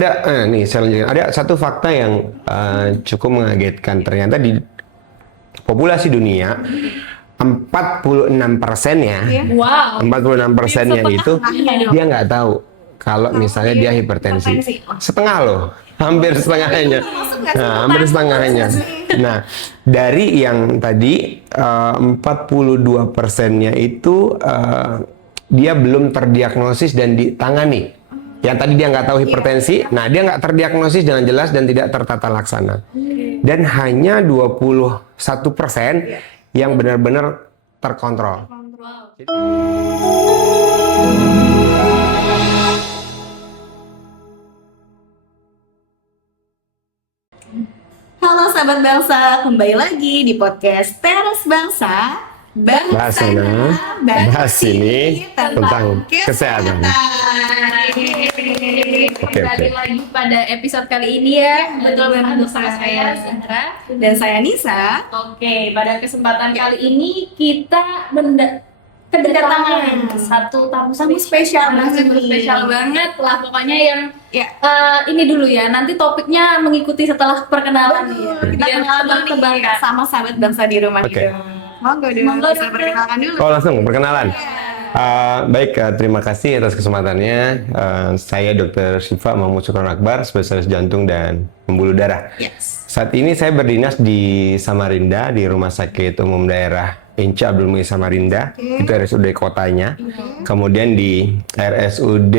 Nih saya lanjutkan. Ada satu fakta yang cukup mengagetkan. Ternyata di populasi dunia 46%-nya, Wow. 46%-nya itu dia nggak tahu kalau misalnya dia hipertensi. Setengah loh, hampir setengahnya. Nah, hampir setengahnya. Nah, dari yang tadi 42%-nya itu dia belum terdiagnosis dan ditangani. Yang tadi dia nggak tahu hipertensi, nah dia nggak terdiagnosis dengan jelas dan tidak tertata laksana. Dan hanya 21% yang benar-benar terkontrol. Halo sahabat bangsa, kembali lagi di podcast Teras Bangsa. Bahas sana, bahas sini tentang kesehatan. Kembali lagi pada episode kali ini ya. Betul banget, bersama saya Sandra Dan saya Nisa. Oke, pada kesempatan kali ini kita kedatangan satu tamu spesial banget nih. spesial banget lah pokoknya yang Ya. ini dulu ya. Nanti topiknya mengikuti setelah perkenalan nih. Kita Biar kenalan nih tebak-tebakan. sama sahabat bangsa di rumah Oke. gitu. Monggo dong, Monggo bisa dong. perkenalkan dulu. Oh langsung perkenalan. Baik, terima kasih atas kesempatannya. Saya Dr. Syifa Mahmud Syukron Akbar, spesialis jantung dan pembuluh darah. Yes. Saat ini saya berdinas di Samarinda, di Rumah Sakit Umum Daerah Inca Abdul Muiz Samarinda, itu RSUD kotanya. Kemudian di RSUD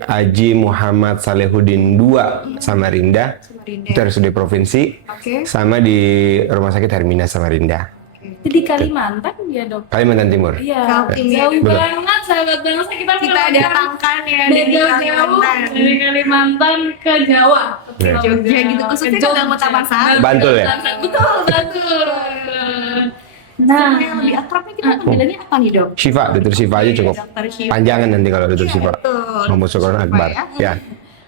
Haji Muhammad Salehuddin II Samarinda, itu RSUD provinsi, Oke. sama di Rumah Sakit Hermina Samarinda, Itu di Kalimantan ya dok? Kalimantan Timur. Iya. Kaltim. Jauh banget sahabat bangsa kita Datangkan ya dari jauh Kalimantan. dari Kalimantan ke Jawa. Ya. Jogja gitu, khususnya ke Dalam Kota Pasar. Bantul ya? Betul, betul. Nah, Yang lebih akrabnya kita panggilannya apa nih dok? Syifa, Dr. Syifa aja cukup. Dokter Syifa. Panjangan nanti kalau Dr. Syifa. betul. Mahmud Syukron Akbar. Ya.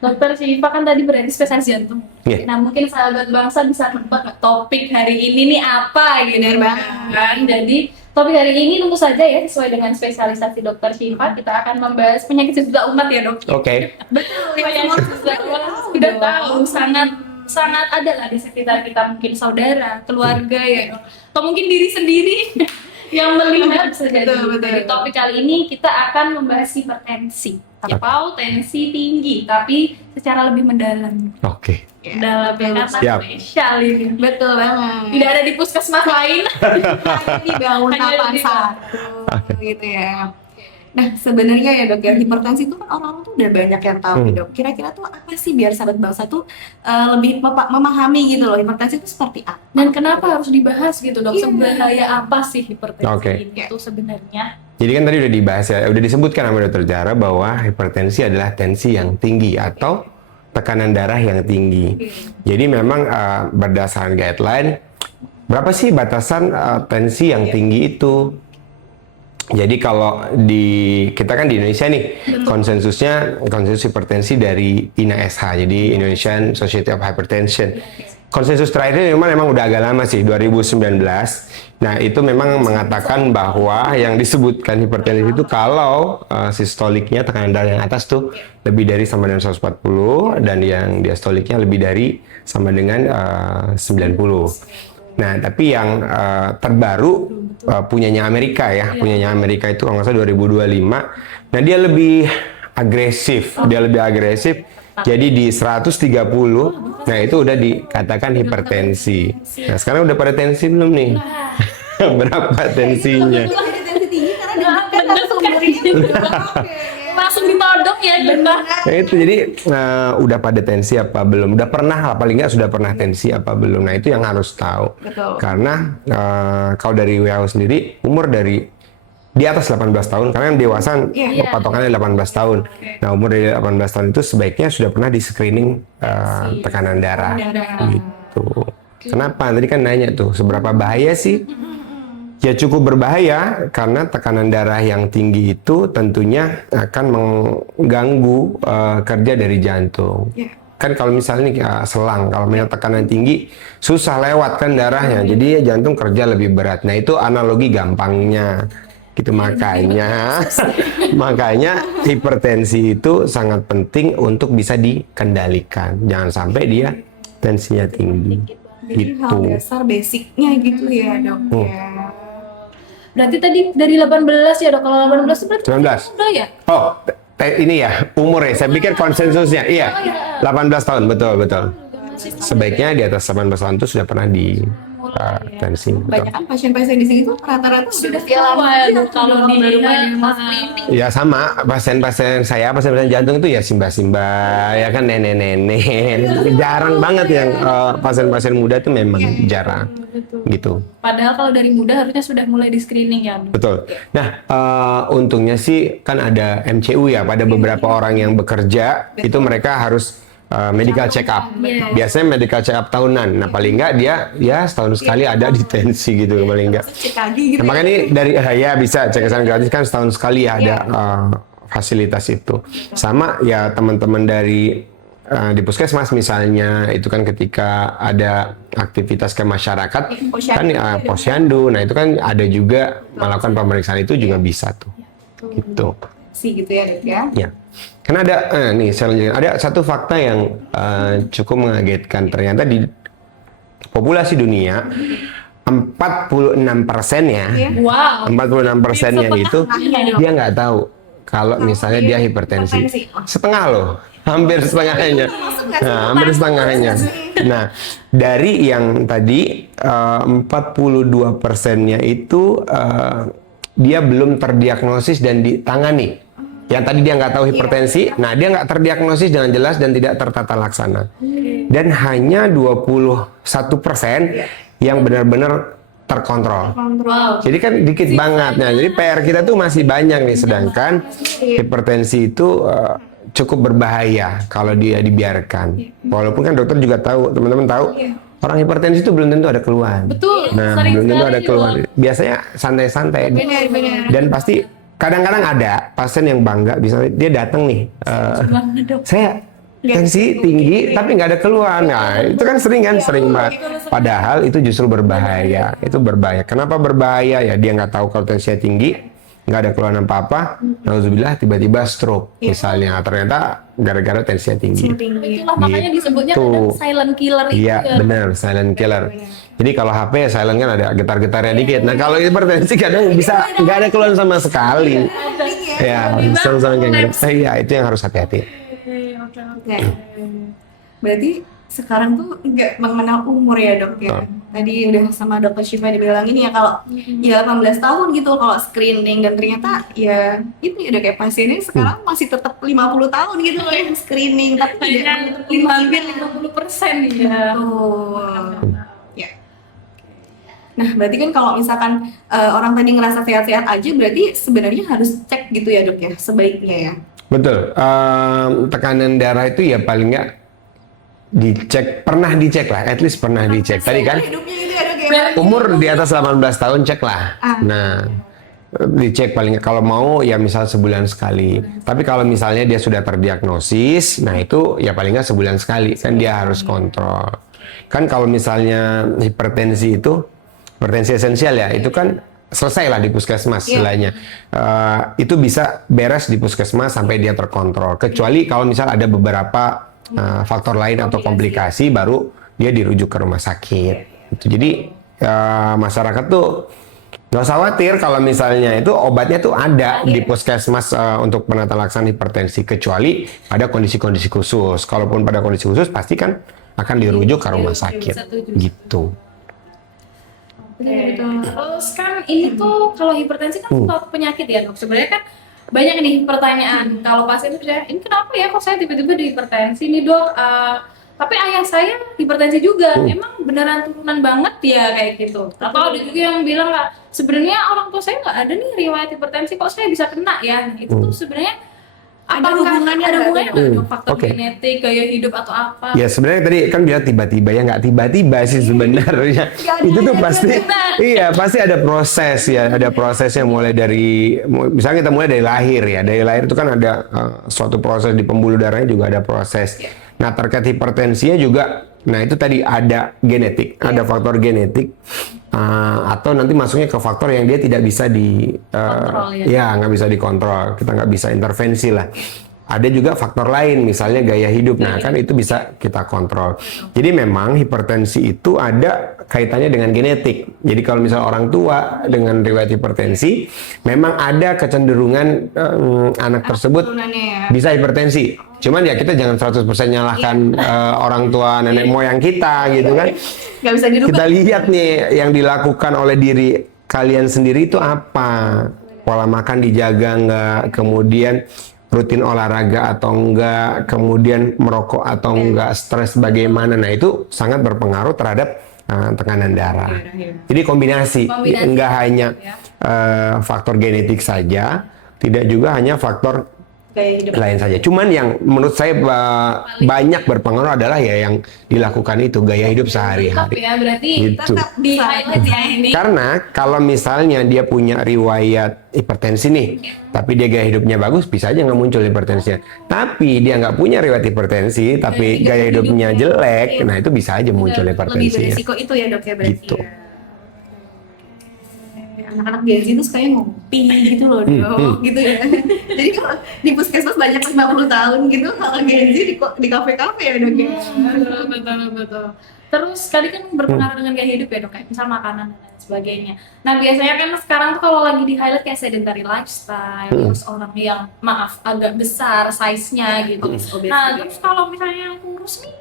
Dokter Syifa kan tadi berarti spesialis jantung. Iya. Nah, mungkin sahabat bangsa bisa nebak topik hari ini nih apa gitu. Bener banget. Kan? Jadi topik hari ini tentu saja ya sesuai dengan spesialisasi Dokter Syifa, kita akan membahas penyakit sejuta umat ya dok. Oke. Betul. Penyakit sejuta umat sudah tahu, sangat ada lah di sekitar kita, mungkin saudara, keluarga ya, atau mungkin diri sendiri yang melihat bisa jadi. Betul. Jadi topik kali ini kita akan membahas hipertensi atau tensi tinggi, tapi secara lebih mendalam. Oke. Dalam ya, karena Siap. spesial ini. Betul banget. Tidak ada di puskesmas lain. Di bangun Hanya tapan di- satu gitu ya. Nah sebenarnya ya dok ya, hipertensi itu kan orang-orang tuh udah banyak yang tahu nih dok. Kira-kira tuh apa sih biar sahabat bangsa tuh lebih memahami gitu loh, hipertensi itu seperti apa? Dan kenapa harus dibahas gitu dok? Iya. Sebahaya apa sih hipertensi Oke. ini itu sebenarnya? Jadi kan tadi udah dibahas ya, udah disebutkan sama Dr. Jara bahwa hipertensi adalah tensi yang tinggi atau tekanan darah yang tinggi. Jadi memang berdasarkan guideline, berapa sih batasan tensi yang tinggi itu? Jadi kalau kita kan di Indonesia nih, konsensus hipertensi dari INASH, jadi Indonesian Society of Hypertension. Konsensus terakhir memang udah agak lama sih, 2019. Nah itu memang mengatakan bahwa yang disebutkan hipertensi itu kalau sistoliknya, tekanan darah yang atas tuh lebih dari sama dengan 140 dan yang diastoliknya lebih dari sama dengan 90. Nah, tapi yang terbaru punyanya Amerika ya, punyanya Amerika itu kalau nggak salah 2025. Nah, dia lebih agresif, Jadi di 130, nah itu udah dikatakan hipertensi. Nah, sekarang udah pada tensi belum nih? Berapa tensinya? Jadi tensi tinggi karena deg-degan langsung Langsung ditodong ya Junda. Nah itu jadi udah pada tensi apa belum? Udah pernah lah, paling nggak sudah pernah tensi apa belum? Nah itu yang harus tahu. Betul. Karena kalau dari WHO sendiri umur dari di atas 18 tahun, karena yang dewasa patokannya 18 tahun. Nah umur dari 18 tahun itu sebaiknya sudah pernah di screening tekanan darah. Gitu. Kenapa? Tadi kan nanya tuh seberapa bahaya sih? Ya cukup berbahaya karena tekanan darah yang tinggi itu tentunya akan mengganggu kerja dari jantung. Kan kalau misalnya nih selang, kalau misalnya tekanan tinggi susah lewat kan darahnya, jadi jantung kerja lebih berat. Nah itu analogi gampangnya. Gitu makanya hipertensi itu sangat penting untuk bisa dikendalikan. Jangan sampai dia tensinya tinggi. Jadi hal Gitu. dasar basicnya gitu ya dok ya. Berarti tadi dari 18 ya dok, kalau 18 itu berarti 19. udah ya? Oh, ini ya umur ya. Saya pikir konsensusnya. Iya, 18 tahun betul. Masih Sebaiknya di atas 18 tahun itu sudah pernah di tensi. Betul. Banyak kan pasien-pasien di sini tuh rata-rata Sudah jalan tua ya, dok, kalau di- baru banyak Ah. screening. Ya sama, pasien-pasien jantung itu ya simba-simba, ya kan nenek-nenek. Jarang banget yang pasien-pasien muda itu memang jarang, gitu. Padahal kalau dari muda harusnya sudah mulai di screening ya dok. Betul. Nah, untungnya sih kan ada MCU ya, pada beberapa orang yang bekerja, itu mereka harus medical check up. Yes. Biasanya medical check up tahunan. Nah, paling nggak dia ya setahun sekali ada di tensi gitu, paling nggak. Cek lagi gitu. Nah, makanya ini dari ya bisa cek kesehatan gratis kan setahun sekali ya ada fasilitas itu. Sama ya teman-teman dari di puskesmas misalnya itu kan ketika ada aktivitas ke masyarakat kan posyandu. Nah, itu kan ada juga melakukan pemeriksaan itu juga bisa tuh. Gitu. Sih gitu ya dok ya. Ya. Karena ada nih saya lanjutin. Ada satu fakta yang cukup mengagetkan. Ternyata di populasi dunia 46%-nya, Wow. 46%-nya itu Setengahnya, dok. dia nggak tahu kalau misalnya dia hipertensi. Setengah loh, hampir setengahnya. Nah, hampir setengahnya. Nah, dari yang tadi 42%-nya itu dia belum terdiagnosis dan ditangani. Yang tadi dia nggak tahu hipertensi, nah dia nggak terdiagnosis dengan jelas dan tidak tertata laksana. Dan hanya 21% yang benar-benar terkontrol. Wow. Jadi kan dikit banget. Nah, jadi PR kita tuh masih banyak nih, sedangkan hipertensi itu cukup berbahaya kalau dia dibiarkan. Walaupun kan dokter juga tahu, teman-teman tahu, orang hipertensi itu belum tentu ada keluhan. Betul. Nah, Sering belum tentu sekali ada keluhan. Biasanya santai-santai. Benar. Dan pasti kadang-kadang ada pasien yang bangga, misalnya dia datang nih, Gimana dok? saya tensi tinggi tapi nggak ada keluhan. Nah, itu kan sering banget. Padahal itu justru berbahaya. Itu berbahaya. Kenapa berbahaya? Ya dia nggak tahu kalau tensinya tinggi, nggak ada keluhan apa-apa. Nauzubillah tiba-tiba stroke misalnya. Ternyata gara-gara tensinya tinggi. Itulah makanya disebutnya Gitu. kadang silent killer itu Iya, ya. benar, silent killer. Jadi kalau HP silent kan ada getar-getarnya dikit. Nah, kalau hipertensi kadang bisa nggak ada keluhan sama sekali. Ya, sama-sama kayak gitu. Iya, itu yang harus hati-hati. Oke. Berarti sekarang tuh nggak mengenal umur ya dok ya. Tadi udah sama dokter Syifa dibilang ini ya kalau ya 18 tahun gitu kalau screening dan ternyata ya itu ya dok ya pasiennya sekarang masih tetap 50 tahun gitu loh yang screening tapi tidak Kayaknya hampir 50% ya. Betul. Ya. Nah, berarti kan kalau misalkan orang tadi ngerasa sehat-sehat aja berarti sebenarnya harus cek gitu ya dok ya sebaiknya ya. Betul. Tekanan darah itu ya paling nggak pernah dicek lah, at least pernah dicek. Tadi kan Hidupnya gitu ya dok ya. umur di atas 18 tahun cek lah. Nah, dicek paling nggak, kalau mau ya misal sebulan sekali. Tapi kalau misalnya dia sudah terdiagnosis, nah itu ya paling nggak sebulan sekali kan dia harus kontrol. Kan kalau misalnya hipertensi esensial ya, itu kan selesai lah di puskesmas istilahnya. Itu bisa beres di puskesmas sampai dia terkontrol. Kecuali kalau misal ada beberapa faktor lain atau komplikasi baru dia dirujuk ke rumah sakit. Jadi masyarakat tuh nggak usah khawatir kalau misalnya itu obatnya tuh ada di puskesmas untuk penata laksanaan hipertensi, kecuali pada kondisi-kondisi khusus. Kalaupun pada kondisi khusus pasti kan akan dirujuk ke rumah sakit gitu. Terus kan ini tuh kalau hipertensi kan suatu penyakit ya dok. Sebenarnya kan banyak nih pertanyaan kalau pasien itu ini kenapa ya kok saya tiba-tiba hipertensi nih dok? Tapi ayah saya hipertensi juga. Emang beneran turunan banget ya kayak gitu? Atau ada juga yang bilang lah sebenarnya orang tua saya nggak ada nih riwayat hipertensi kok saya bisa kena ya? Itu tuh sebenarnya Ada apakah hubungannya ada nggak, hubungannya nggak dok? Faktor Oke. genetik, gaya hidup atau apa? Ya sebenarnya tadi kan bilang tiba-tiba ya, nggak tiba-tiba sih sebenarnya. Itu tuh pasti, iya pasti ada proses ya, ada prosesnya mulai dari, misalnya kita mulai dari lahir ya, dari lahir itu kan ada suatu proses di pembuluh darahnya juga ada proses. Nah terkait hipertensinya juga Nah itu tadi ada genetik, ada faktor genetik, atau nanti masuknya ke faktor yang dia tidak bisa Kontrol, ya nggak bisa dikontrol, kita nggak bisa intervensi lah. Ada juga faktor lain, misalnya gaya hidup. Nah, kan itu bisa kita kontrol. Jadi memang hipertensi itu ada kaitannya dengan genetik. Jadi kalau misalnya orang tua dengan riwayat hipertensi, memang ada kecenderungan anak tersebut turunannya ya. bisa hipertensi. Cuman ya kita jangan 100% nyalahkan orang tua nenek moyang kita gitu kan. Nggak bisa dirubah. Kita lihat nih yang dilakukan oleh diri kalian sendiri itu apa. Pola makan dijaga nggak, kemudian rutin olahraga atau enggak, kemudian merokok atau enggak, stres bagaimana. Nah itu sangat berpengaruh terhadap tekanan darah. Jadi kombinasi. Enggak hanya faktor genetik saja, tidak juga hanya faktor Gaya hidup. lain saja. Cuman yang menurut saya banyak berpengaruh adalah ya yang dilakukan itu gaya hidup Tetap sehari-hari. ya, berarti Gitu. tetap di highlight ya ini. Karena kalau misalnya dia punya riwayat hipertensi nih, tapi dia gaya hidupnya bagus, bisa aja nggak muncul hipertensinya. Tapi dia nggak punya riwayat hipertensi, tapi gaya hidupnya jelek, nah itu bisa aja muncul Lebih hipertensinya. beresiko itu ya dok ya berarti. Gitu. Ya. Anak-anak Gen Z itu kayak ngopi gitu loh dok, gitu ya. Jadi kalau di puskesmas banyak 50 tahun gitu, kalau Gen Z di kafe-kafe ya dok ya. Betul. Terus tadi kan berpengaruh dengan gaya hidup ya dok, kayak misal makanan dan lain sebagainya. Nah biasanya kan sekarang tuh kalau lagi di highlight kayak sedentary lifestyle, terus orang yang maaf agak besar size-nya gitu. Nah terus kalau misalnya yang kurus nih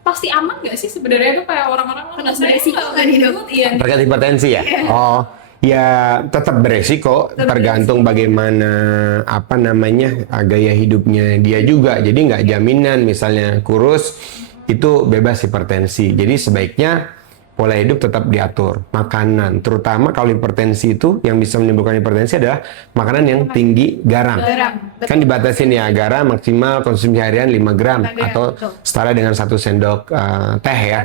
pasti aman gak sih sebenarnya tuh kayak orang-orang Pernah saya beresiko nggak nggak nih, Dok? ikut, iya. Terkait hipertensi ya? Oh, ya tetap beresiko, tergantung bagaimana apa namanya gaya hidupnya dia juga. Jadi nggak jaminan misalnya kurus itu bebas hipertensi. Jadi sebaiknya pola hidup tetap diatur. Makanan, terutama kalau hipertensi itu yang bisa menimbulkan hipertensi adalah makanan yang tinggi garam. Kan dibatasin ya, garam maksimal konsumsi harian 5 gram atau setara dengan 1 sendok teh ya.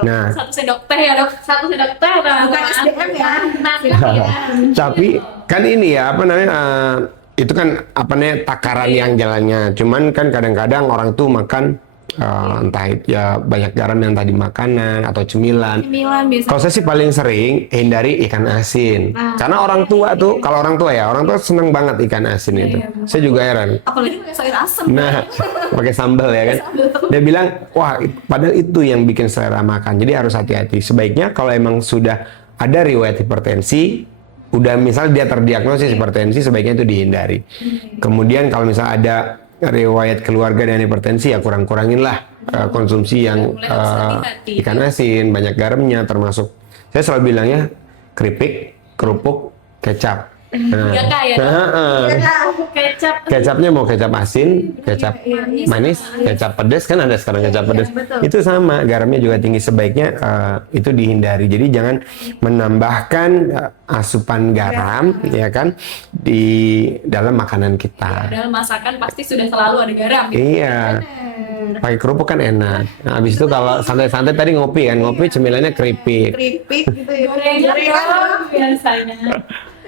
Nah, 1 sendok teh ya dok, 1 sendok teh Bukan SDM ya. tapi kan ini ya apa namanya itu kan apa namanya takaran yang jalannya. Cuman kan kadang-kadang orang tuh makan entah itu ya banyak garam yang tadi makanan atau cemilan. Cemilan biasa. Kalau saya sih paling sering hindari ikan asin. Karena orang tua tuh, kalau orang tua ya, orang tua seneng banget ikan asin itu. Saya juga heran. Apalagi pakai sayur asem. Nah, pakai sambal ya kan. Dia bilang, wah padahal itu yang bikin selera makan. Jadi harus hati-hati. Sebaiknya kalau emang sudah ada riwayat hipertensi, udah misal dia terdiagnosis hipertensi, sebaiknya itu dihindari. Kemudian kalau misal ada riwayat keluarga dengan hipertensi, ya kurang-kurangin lah konsumsi yang ikan asin, banyak garamnya, termasuk saya selalu bilangnya keripik, kerupuk, kecap. Nah, Ya kayak kecap. kecapnya mau kecap asin, kecap manis, kecap pedas, kan ada sekarang kecap pedas. Itu sama, garamnya juga tinggi, sebaiknya itu dihindari. Jadi jangan menambahkan asupan garam ya kan di dalam makanan kita. Padahal masakan pasti sudah selalu ada garam. Iya. Pakai kerupuk kan enak. Nah, habis itu kalau santai-santai tadi ngopi kan, ngopi cemilannya keripik. Keripik gitu ya. Gorengan dong, biasanya.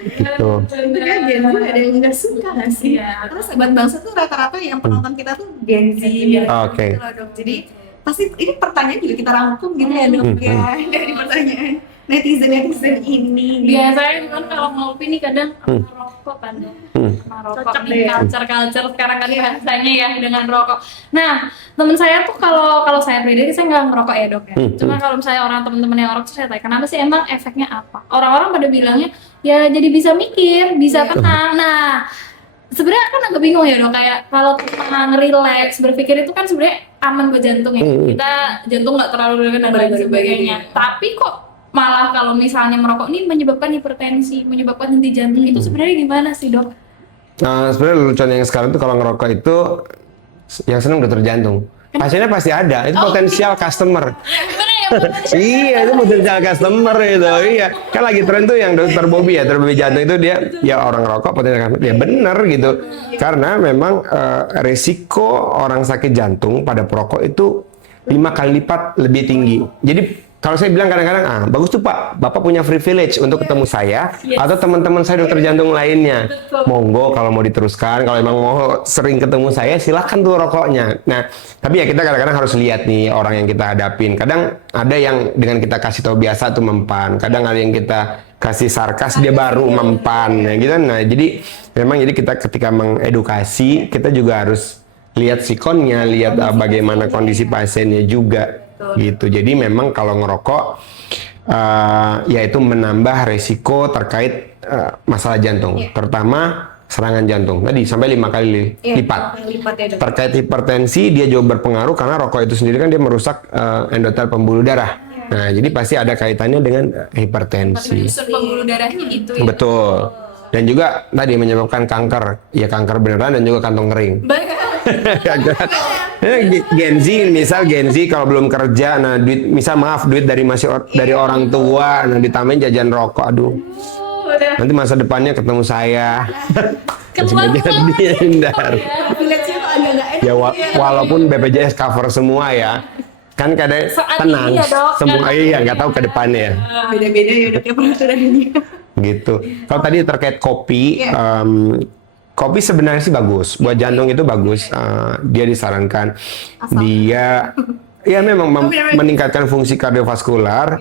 Gitu. Itu kan Gen Z ada yang nggak suka nggak sih? Iya. Terus Sobat Bangsa tuh rata-rata yang penonton kita tuh Gen Z. Oke. Gitu loh, Dok. Jadi pasti ini pertanyaan juga kita rangkum gitu ya dok ya dari pertanyaan netizen ini. Biasanya kan kalau ngopi nih kadang rokok kan, rokok nih culture sekarang kan bahasanya ya dengan rokok. Nah teman saya tuh kalau saya pribadi saya nggak ngerokok ya dok ya. Cuma kalau misalnya orang teman-teman yang ngerokok saya tanya kenapa sih emang efeknya apa? Orang-orang pada bilangnya ya jadi bisa mikir, bisa tenang. Nah sebenarnya kan agak bingung ya dok, kayak kalau tenang, relax, berpikir itu kan sebenarnya aman buat jantung ya. Kita jantung nggak terlalu dan lain sebagainya. Tapi kok malah kalau misalnya merokok ini menyebabkan hipertensi, menyebabkan henti jantung, itu sebenarnya gimana sih dok? Sebenarnya lelucon yang sekarang tuh kalau ngerokok itu yang seneng dokter jantung. Pasiennya pasti ada, itu potensial customer. Iya, itu potensial customer itu. Iya, kan lagi tren tuh yang dokter Bobby ya, dokter Bobby jantung itu dia ya orang rokok potensial customer. Ya benar gitu. Karena memang resiko orang sakit jantung pada perokok itu 5 kali lipat lebih tinggi. Jadi kalau saya bilang kadang-kadang, bagus tuh Pak, Bapak punya privilege untuk ketemu saya atau teman-teman saya dokter jantung lainnya. Betul. Monggo kalau mau diteruskan, kalau emang mau sering ketemu saya, silakan tuh rokoknya. Nah, tapi ya kita kadang-kadang harus lihat nih orang yang kita hadapin. Kadang ada yang dengan kita kasih tahu biasa tuh mempan, kadang ada yang kita kasih sarkas dia baru mempan, ya gitu. Nah, jadi memang kita ketika mengedukasi, kita juga harus lihat sikonnya, lihat bagaimana kondisi pasiennya juga. Gitu. Jadi memang kalau ngerokok yaitu menambah resiko terkait masalah jantung, terutama serangan jantung. Tadi sampai 5 kali lipat. Ya, Dok. Terkait hipertensi dia jauh berpengaruh karena rokok itu sendiri kan dia merusak endotel pembuluh darah. Nah, jadi pasti ada kaitannya dengan hipertensi. Menyusun pembuluh darahnya itu ya. Betul. Dan juga tadi menyebabkan kanker, ya kanker beneran dan juga kantong kering. Gen Z, misal Gen Z kalau belum kerja, nah duit, misal maaf duit dari dari orang tua, nah ditambahin jajan rokok, aduh. Nanti masa depannya ketemu saya. Sebagai dihindar. Privilege-nya tuh agak nggak enak. Ya walaupun BPJS cover semua ya. Kan kadang Saat tenang ini ya, Dok. semua, iya nggak tahu ke depannya ya. Beda-beda ya Dok ya peraturannya. Gitu. Kalau tadi terkait kopi, kopi sebenarnya sih bagus, buat jantung itu bagus. Dia disarankan, dia ya memang meningkatkan fungsi kardiovaskular.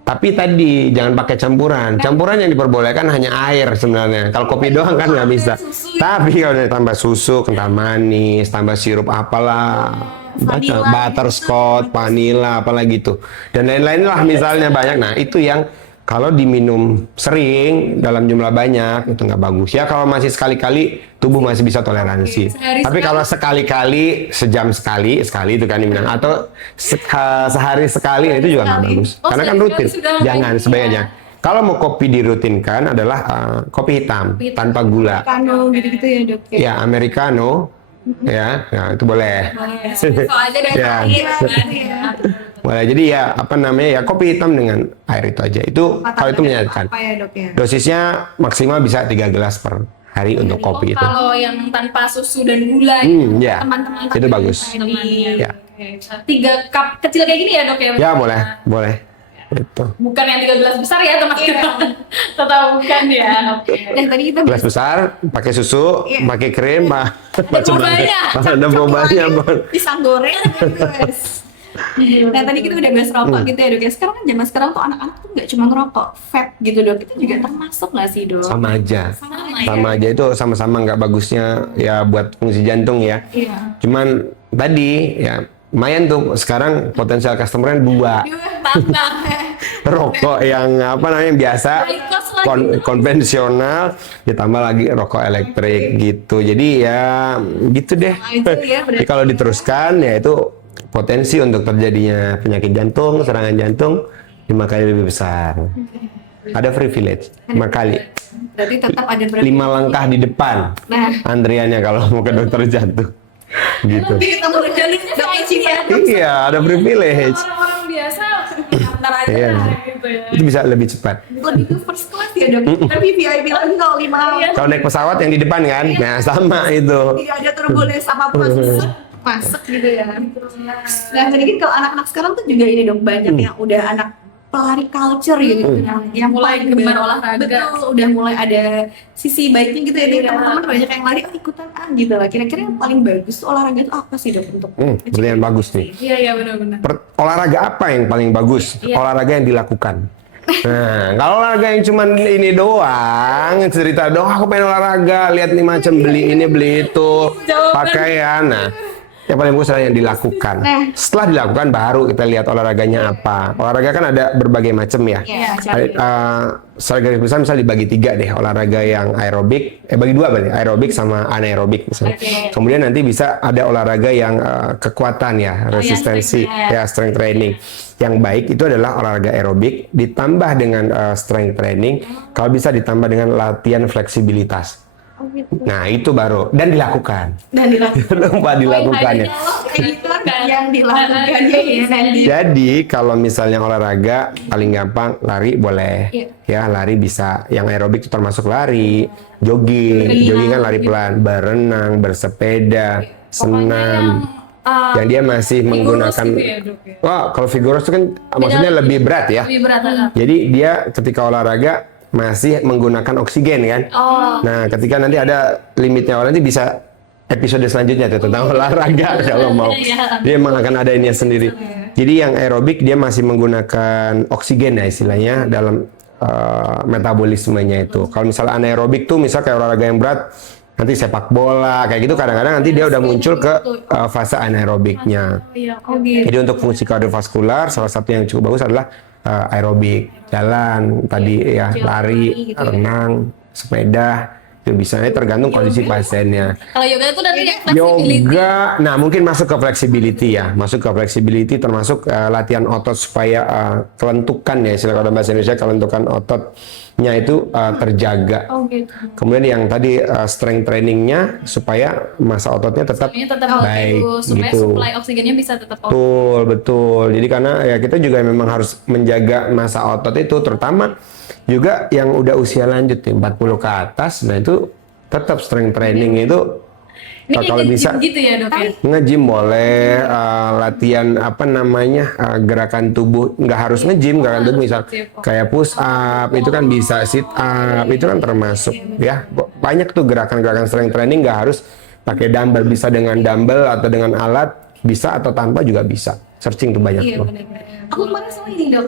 Tapi tadi jangan pakai campuran. Campuran yang diperbolehkan hanya air sebenarnya. Kalau kopi doang kan nggak bisa. Tapi kalau ditambah susu, kental manis, tambah sirup apalah, butterscotch, vanilla, apalagi itu, dan lain-lain lah misalnya banyak. Nah itu yang kalau diminum sering dalam jumlah banyak itu nggak bagus ya. Kalau masih sekali-kali tubuh masih bisa toleransi. Tapi kalau sekali-kali, sejam sekali itu kan dibilang, atau sehari sekali itu juga nggak bagus. Karena kan rutin. Jangan sebaiknya. Kalau mau kopi dirutinkan adalah kopi hitam tanpa gula. Americano gitu-gitu ya Dok. Ya americano. Ya, nah itu boleh. Soalnya dari Ya. air kan ya. Boleh, jadi ya apa namanya ya kopi hitam dengan air itu aja. Itu kalau itu menyehatkan. Apa ya Dok ya? Dosisnya maksimal bisa 3 gelas per hari untuk kopi itu. Kalau yang tanpa susu dan gula Ya, teman-teman itu bagus. temannya. Ya. Oke. 3 cup kecil kayak gini ya Dok ya? Ya boleh, boleh. Itu. Bukan yang 3 gelas besar ya teman-teman. Tetap bukan ya. Oke. Dan tadi kita Gelas besar, pakai susu, pakai krim, bobanya. ada bobanya, Bang. pisang goreng guys. Nah tadi kita udah bahas rokok gitu ya Dok ya. Sekarang kan zaman sekarang tuh anak-anak tuh nggak cuma ngerokok, vape gitu Dok. Itu juga termasuk nggak sih Dok? Sama aja. Sama Sama aja, itu sama-sama nggak bagusnya ya buat fungsi jantung ya. Iya. Cuman tadi ya lumayan tuh sekarang potensial customer-nya 2. tambah. Rokok yang apa namanya biasa High cost lagi. konvensional ditambah lagi rokok elektrik gitu. Jadi ya gitu deh. Itu ya, berarti. Jadi kalau diteruskan ya itu potensi untuk terjadinya penyakit jantung, serangan jantung 5 kali lebih besar. Ada privilege 5 kali. Berarti tetap ada 5 langkah di depan Nah, antriannya kalau mau ke dokter jantung. Gitu. kita mau jalurnya Kayak gini ya. Iya, ada privilege. Orang-orang biasa antar aja Iya. gitu ya. Itu bisa lebih cepat. lebih ke first class ya Dok. Tapi VIP lagi kalau 5 Kalau naik pesawat yang di depan kan, nah sama itu. tidak ada turbulens apapun masuk gitu ya. Nah tadi kan kalau anak-anak sekarang tuh juga ini Dok, banyak yang udah anak pelari culture gitu yang Mulai gemar olahraga. Betul, udah mulai ada sisi baiknya gitu ya. Jadi teman-teman banyak yang lari, oh ikutan gitu lah. Kira-kira yang paling bagus tuh olahraga itu apa sih Dok untuk Pertanyaan bagus nih. Iya iya benar-benar. Olahraga apa yang paling bagus? Iya. Olahraga yang dilakukan. Nah, kalau olahraga yang cuman ini doang, cerita doang, aku pengen olahraga, lihat nih macam beli ini beli itu, pakaian. Nah, yang paling bagus adalah yang dilakukan. Setelah dilakukan baru kita lihat olahraganya apa. Olahraga kan ada berbagai macam ya. Iya, Secara garis besar misal dibagi 3 deh, olahraga yang aerobik, bagi 2 berarti, aerobik sama anaerobik misalnya. Kemudian nanti bisa ada olahraga yang kekuatan ya, resistensi, ya strength training. Yang baik itu adalah olahraga aerobik ditambah dengan strength training, kalau bisa ditambah dengan latihan fleksibilitas. Nah itu baru, dan dilakukan. Lupa dilakukannya. yang dilakukan ya nanti. Jadi kalau misalnya olahraga paling gampang lari boleh, ya lari bisa. Yang aerobik itu termasuk lari, jogging kan lari pelan, berenang, bersepeda, senam. yang dia masih Vigorous menggunakan. gitu ya, Dok, ya? Wah, kalau vigorous itu kan maksudnya lebih berat ya. Lebih berat. Jadi dia ketika olahraga masih menggunakan oksigen kan. Oh. Nah, ketika nanti ada limitnya, nanti bisa episode selanjutnya tuh tentang olahraga kalau mau. Iya. Dia emang akan ada ininya sendiri. Jadi yang aerobik dia masih menggunakan oksigen ya istilahnya dalam metabolismenya itu. Kalau misalnya anaerobik tuh misal kayak olahraga yang berat, nanti sepak bola kayak gitu kadang-kadang nanti dia udah muncul ke fase anaerobiknya. Iya. Oh gitu. Jadi untuk fungsi kardiovaskular salah satu yang cukup bagus adalah aerobik, jalan tadi ya, lari, gitu ya. renang, sepeda. Itu bisa tergantung kondisi pasiennya. Kalau yoga itu dari flexibility. Yoga, nah mungkin masuk ke flexibility ya, masuk ke flexibility termasuk latihan otot supaya kelentukan ya, istilah kalau bahasa Indonesia kelentukan ototnya itu terjaga. Oh gitu. Kemudian yang tadi strength trainingnya supaya massa ototnya tetap Ini tetap baik bagus supaya gitu. supply oksigennya bisa tetap oke. Betul, betul. Jadi karena ya kita juga memang harus menjaga massa otot itu, terutama juga yang udah usia lanjut nih, 40 ke atas, nah itu tetap strength training itu Ini kalau kayak bisa gym gitu ya, Dok ya. nge-gym boleh, latihan apa namanya gerakan tubuh, nggak harus nge-gym, gerakan tubuh misal kayak push up itu kan bisa, sit up itu kan termasuk ya. Banyak tuh gerakan-gerakan strength training, nggak harus pakai dumbbell, bisa dengan dumbbell atau dengan alat, bisa atau tanpa juga bisa. Searching tuh banyak Iya tuh. benar-benar. Aku kemarin sama ini dok,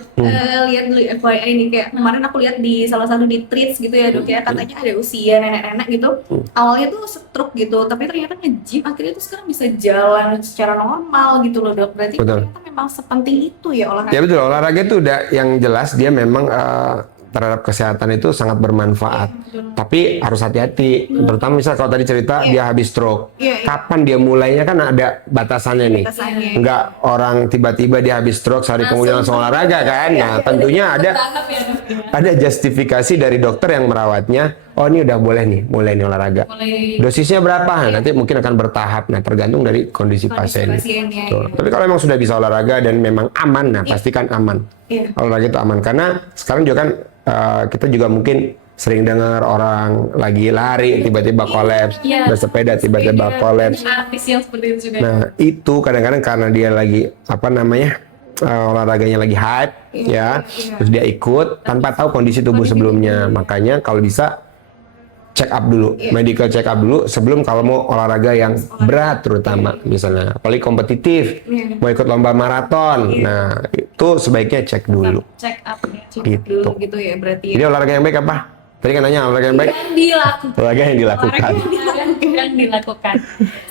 lihat dulu FYI ini kayak kemarin aku lihat di salah satu di Treats gitu ya dok ya, katanya ada usia nenek-nenek gitu, awalnya tuh stroke gitu, tapi ternyata nge-gym akhirnya tuh sekarang bisa jalan secara normal gitu loh dok. Berarti Betul. ternyata memang sepenting itu ya olahraga. Ya betul, olahraga itu udah yang jelas dia memang terhadap kesehatan itu sangat bermanfaat. Tapi harus hati-hati, terutama misal kalau tadi cerita dia habis stroke. Iya, iya. Kapan dia mulainya kan ada batasannya nih. Batasannya. Enggak orang tiba-tiba dia habis stroke sehari kemudian langsung olahraga kan. Nah, tentunya ada Bertahap ya, Dok ya. ada justifikasi dari dokter yang merawatnya. Oh, ini udah boleh nih, mulai nih olahraga. Mulai Dosisnya berapa? Nah, nanti mungkin akan bertahap. Nah, tergantung dari kondisi pasien. pasiennya, Betul. iya. Tapi kalau memang sudah bisa olahraga dan memang aman, nah pastikan aman. Iya. Olahraga itu aman karena sekarang juga kan kita juga mungkin sering dengar orang lagi lari tiba-tiba kolaps, Iya. bersepeda tiba-tiba kolaps. artis yang seperti itu juga. Nah, itu kadang-kadang karena dia lagi apa namanya? Olahraganya lagi hype ya. Terus dia ikut tanpa tahu kondisi tubuh sebelumnya. Makanya kalau bisa check up dulu, medical check up dulu sebelum kalau mau olahraga yang berat terutama misalnya, apalagi kompetitif, mau ikut lomba maraton, nah itu sebaiknya cek dulu. Check up ya. Gitu. Dulu gitu ya berarti. Jadi olahraga yang baik apa? Tadi kan nanya olahraga yang baik, Yang dilakukan. olahraga yang dilakukan, Yang dilakukan.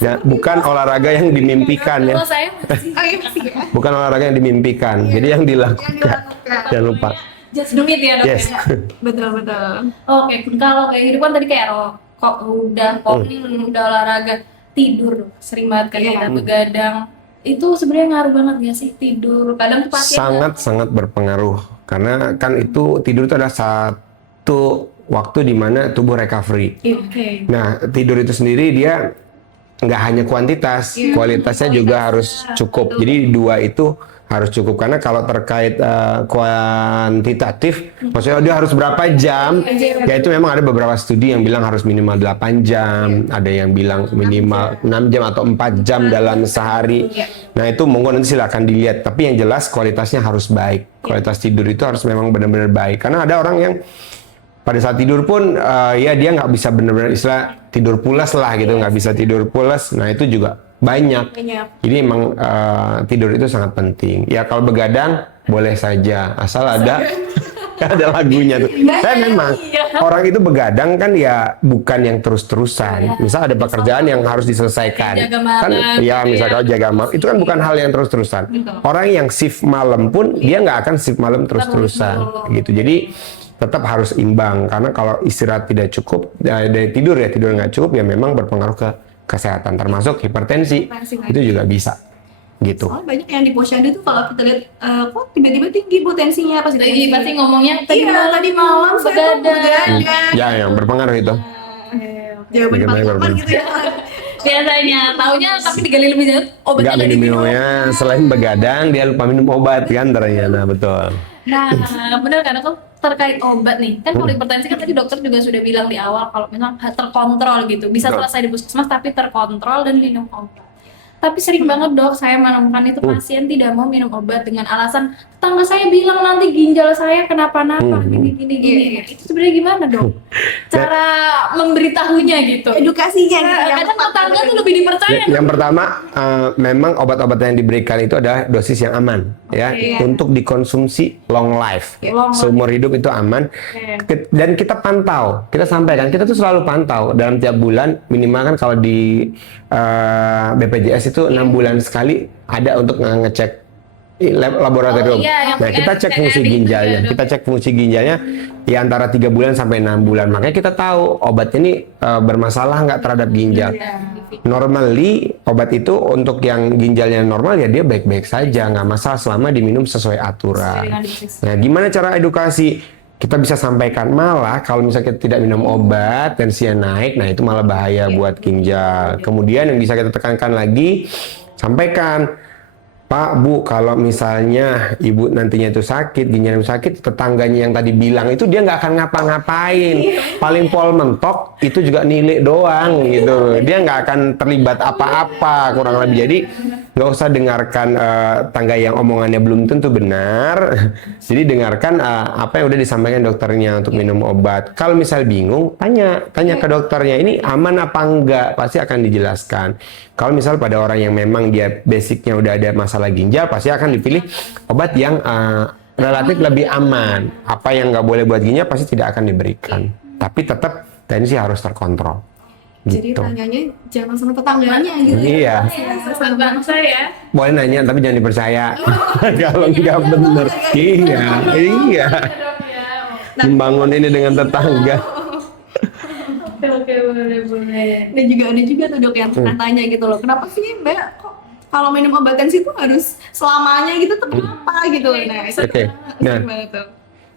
ya, bukan olahraga yang dimimpikan ya, Kalau saya masih Oh iya sih ya. bukan olahraga yang dimimpikan. Jadi yang dilakukan, jangan lupa. just do it ya, Dok Yes. ya. Betul. Oke, kalau kayak kehidupan tadi kayak rokok, udah kopi, udah olahraga, tidur sering banget kan kita begadang. Itu sebenarnya ngaruh banget ya sih tidur. Kadang tuh pasien Sangat berpengaruh karena kan itu tidur itu adalah satu waktu di mana tubuh recovery. Oke. Nah, tidur itu sendiri dia nggak hanya kuantitas, kualitasnya juga harus cukup. Jadi dua itu harus cukup karena kalau terkait kuantitatif, maksudnya dia harus berapa jam? Ya itu memang ada beberapa studi yang bilang harus minimal 8 jam, ada yang bilang minimal 6 jam atau 4 jam dalam sehari. Nah itu monggo nanti silakan dilihat. Tapi yang jelas kualitasnya harus baik. Kualitas tidur itu harus memang benar-benar baik. Karena ada orang yang pada saat tidur pun ya dia nggak bisa benar-benar istilah tidur pulas lah gitu, nggak bisa tidur pulas. Nah itu juga banyak. Jadi emang tidur itu sangat penting. Ya kalau begadang boleh saja, asal ada ada lagunya tuh. Dan memang orang itu begadang kan ya bukan yang terus-terusan. Misal ada pekerjaan yang harus diselesaikan, Jaga malam, kan ya misal kalau jaga malam itu kan bukan hal yang terus-terusan. Orang yang shift malam pun dia nggak akan shift malam terus-terusan gitu. Jadi tetap harus imbang karena kalau istirahat tidak cukup dari tidur nggak cukup ya memang berpengaruh ke kesehatan termasuk hipertensi itu juga bisa gitu. Soalnya banyak yang di posyandu tuh kalau kita lihat kok tiba-tiba tinggi potensinya pas Lagi pasti ngomongnya tadi malam saya tuh begadang. Ya yang berpengaruh itu. Jawaban Bagaimana teman berpengaruh? gitu ya. biasanya taunya tapi digali lebih jauh obatnya Nggak nggak diminum. minumnya selain begadang dia lupa minum obat kan ternyata betul. Nah, benar kan aku terkait obat nih. Kan kalau hipertensi kan tadi dokter juga sudah bilang di awal kalau memang terkontrol gitu. Bisa Betul. selesai di puskesmas tapi terkontrol dan minum obat. Tapi sering banget dok, saya menemukan itu pasien tidak mau minum obat dengan alasan tetangga saya bilang nanti ginjal saya kenapa-napa, gini. Itu sebenarnya gimana dok? Cara memberitahunya gitu. Edukasinya gitu yang Kadang tepat. tetangga tuh lebih dipercaya. Yang pertama, memang obat-obat yang diberikan itu adalah dosis yang aman, ya, untuk dikonsumsi long life, seumur hidup itu aman. Dan kita pantau, kita sampaikan, kita tuh selalu pantau dalam tiap bulan, minimal kan kalau di BPJS itu 6 bulan sekali ada untuk ngecek laboratorium. Nah, kita cek fungsi ginjalnya. Kita cek fungsi ginjalnya ya antara 3 bulan sampai 6 bulan. Makanya kita tahu obatnya ini bermasalah nggak terhadap ginjal. Normally obat itu untuk yang ginjalnya normal ya dia baik-baik saja, nggak masalah selama diminum sesuai aturan. Nah, gimana cara edukasi? Kita bisa sampaikan, malah kalau misalnya kita tidak minum obat, tensinya naik, nah itu malah bahaya buat ginjal. Kemudian yang bisa kita tekankan lagi, sampaikan, Pak, Bu, kalau misalnya ibu nantinya itu sakit, ginjalnya sakit, tetangganya yang tadi bilang itu dia nggak akan ngapa-ngapain. Paling pol mentok itu juga nilai doang gitu. Dia nggak akan terlibat apa-apa kurang lebih. Jadi nggak usah dengarkan tangga yang omongannya belum tentu benar. Jadi dengarkan apa yang udah disampaikan dokternya untuk minum obat. Kalau misal bingung, tanya ke dokternya, ini aman apa enggak, pasti akan dijelaskan. Kalau misal pada orang yang memang dia basicnya udah ada masalah ginjal, pasti akan dipilih obat yang relatif lebih aman. Apa yang nggak boleh buat ginjal pasti tidak akan diberikan. Tapi tetap tensi harus terkontrol. Jadi Gitu. tanyanya jangan sama tetangganya gitu. Iya. Sahabat bangsa ya. Boleh nanya tapi jangan dipercaya. Kalau nggak bener. Iya. Ya, dok, ya. Membangun ini dengan tetangga. Oke, boleh. Dan juga ada juga tuh dok yang pernah tanya gitu loh, kenapa sih Mbak kok kalau minum obat tensi itu harus selamanya gitu tuh kenapa gitu. Nah, itu Oke. Nah, gimana tuh?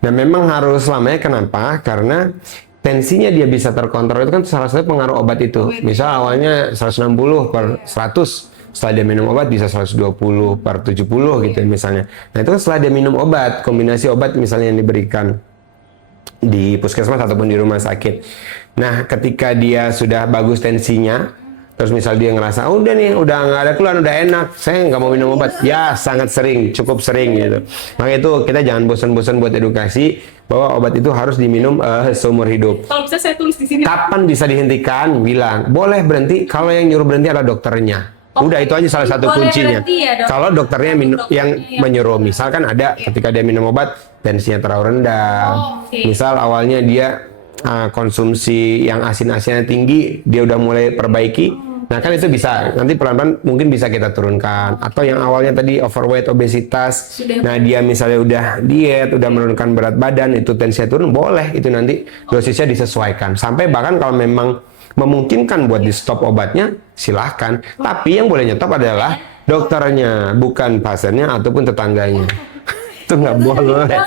nah memang harus selamanya, kenapa? Karena tensinya dia bisa terkontrol itu kan salah satu pengaruh obat itu. Misal awalnya 160 per 100, setelah dia minum obat bisa 120 per 70 gitu misalnya. Nah itu kan setelah dia minum obat, kombinasi obat misalnya yang diberikan di puskesmas ataupun di rumah sakit. Nah ketika dia sudah bagus tensinya, terus misal dia ngerasa, oh, udah nih, udah nggak ada keluhan, udah enak, saya nggak mau minum obat. Ya, sangat sering, cukup sering gitu. Makanya itu kita jangan bosan-bosan buat edukasi bahwa obat itu harus diminum seumur hidup. Kalau bisa saya tulis di sini. Kapan bisa dihentikan? Bilang, boleh berhenti kalau yang nyuruh berhenti adalah dokternya. Udah, itu aja salah satu boleh kuncinya. berhenti ya, dok? Kalau dokternya yang menyuruh, misalkan ada ketika dia minum obat tensinya terlalu rendah. Misal awalnya dia konsumsi yang asin-asinnya tinggi, dia udah mulai perbaiki. Nah kan itu bisa, nanti pelan-pelan mungkin bisa kita turunkan. Atau yang awalnya tadi overweight, obesitas, nah dia misalnya udah diet, udah menurunkan berat badan, itu tensinya turun, boleh itu nanti dosisnya disesuaikan. Sampai bahkan kalau memang memungkinkan buat di stop obatnya, silahkan. Tapi yang boleh nyetop adalah dokternya, bukan pasiennya ataupun tetangganya. Itu nggak boleh.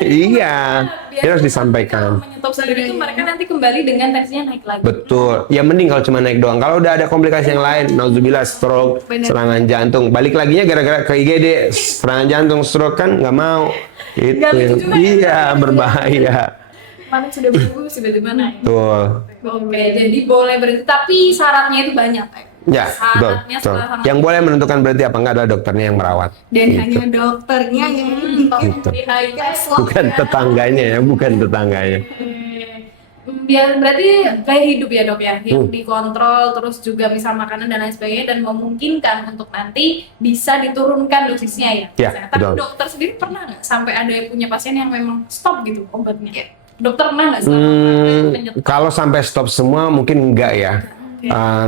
Iya, itu harus disampaikan. Menyetop sendiri itu mereka nanti kembali dengan tensinya naik lagi. Betul. Ya mending kalau cuma naik doang. Kalau udah ada komplikasi yang lain, nauzubillah, stroke, serangan jantung. Balik laginya gara-gara ke IGD, serangan jantung, stroke kan nggak mau. Itu. Iya, berbahaya. Mana sudah bagus, tiba-tiba naik. Betul. Oke, jadi boleh berhenti, tapi syaratnya itu banyak. Ya, betul. Syaratnya Betul. sangat Yang boleh menentukan berarti apa enggak adalah dokternya yang merawat. Dan Gitu. hanya dokternya yang bikin Gitu. di high test. Bukan tetangganya ya, bukan tetangganya. Biar berarti gaya hidup ya dok ya, yang dikontrol, terus juga misal makanan dan lain sebagainya, dan memungkinkan untuk nanti bisa diturunkan dosisnya ya. Ya, Misalnya. Tapi betul. dokter sendiri pernah nggak sampai ada yang punya pasien yang memang stop gitu obatnya? Dokter pernah nggak selama menyetop? Kalau sampai stop semua mungkin enggak ya.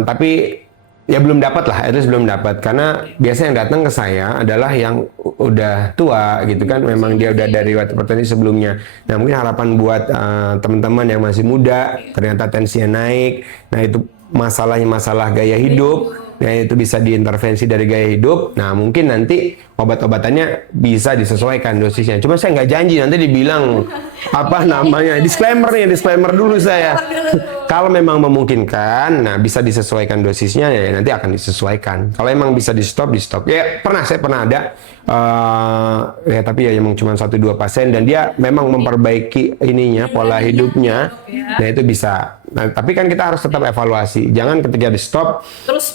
Tapi ya belum dapat lah, itu belum dapat, karena biasanya yang datang ke saya adalah yang udah tua gitu kan, memang dia udah dari riwayat hipertensi sebelumnya. Nah mungkin harapan buat teman-teman yang masih muda, ternyata tensinya naik, nah itu masalahnya masalah gaya hidup, nah itu bisa diintervensi dari gaya hidup. Nah mungkin nanti obat-obatannya bisa disesuaikan dosisnya. Cuma saya nggak janji nanti dibilang apa namanya disclaimer dulu saya. Kalau memang memungkinkan, nah bisa disesuaikan dosisnya ya nanti akan disesuaikan. Kalau emang bisa di stop. Ya saya pernah ada ya tapi ya emang cuma 1-2 pasien dan dia memang memperbaiki ininya pola hidupnya. Nah itu bisa. Nah tapi kan kita harus tetap evaluasi. Jangan ketika di stop Terus